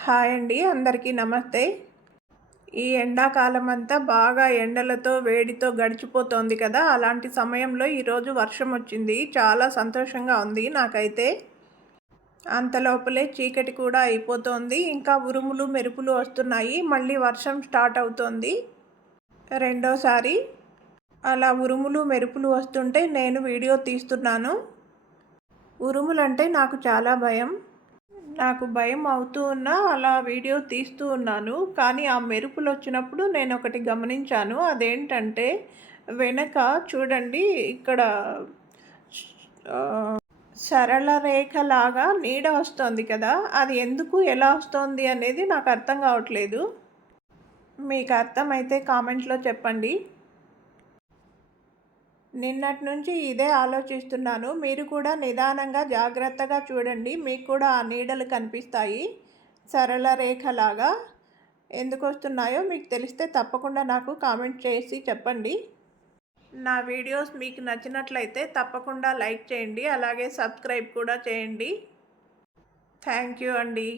Hi అండి, అందరికీ నమస్తే. ఈ ఎండాకాలం అంతా బాగా ఎండలతో, వేడితో గడిచిపోతోంది కదా! అలాంటి సమయంలో ఈరోజు వర్షం వచ్చింది. చాలా సంతోషంగా ఉంది నాకైతే. అంతలోపలే చీకటి కూడా అయిపోతోంది. ఇంకా ఉరుములు, మెరుపులు వస్తున్నాయి. మళ్ళీ వర్షం స్టార్ట్ అవుతోంది రెండోసారి. అలా ఉరుములు, మెరుపులు వస్తుంటే నేను వీడియో తీస్తున్నాను. ఉరుములంటే నాకు చాలా భయం. నాకు భయం అవుతూ ఉన్నా అలా వీడియో తీస్తూ ఉన్నాను. కానీ ఆ మెరుపులొచ్చినప్పుడు నేనొకటి గమనించాను. అదేంటంటే వెనక చూడండి, ఇక్కడ సరళ రేఖలాగా నీడ వస్తోంది కదా! అది ఎందుకు, ఎలా వస్తోంది అనేది నాకు అర్థం కావట్లేదు. మీకు అర్థమైతే కామెంట్‌లో చెప్పండి. నిన్నటి నుంచి ఇదే ఆలోచిస్తున్నాను. మీరు కూడా నిదానంగా, జాగ్రత్తగా చూడండి. మీకు కూడా ఆ నీడలు కనిపిస్తాయి. సరళ రేఖలాగా. ఎందుకొస్తున్నాయో మీకు తెలిస్తే తప్పకుండా నాకు కామెంట్ చేసి చెప్పండి. నా వీడియోస్ మీకు నచ్చినట్లయితే తప్పకుండా లైక్ చేయండి. అలాగే సబ్స్క్రైబ్ కూడా చేయండి. థ్యాంక్ యూ అండి.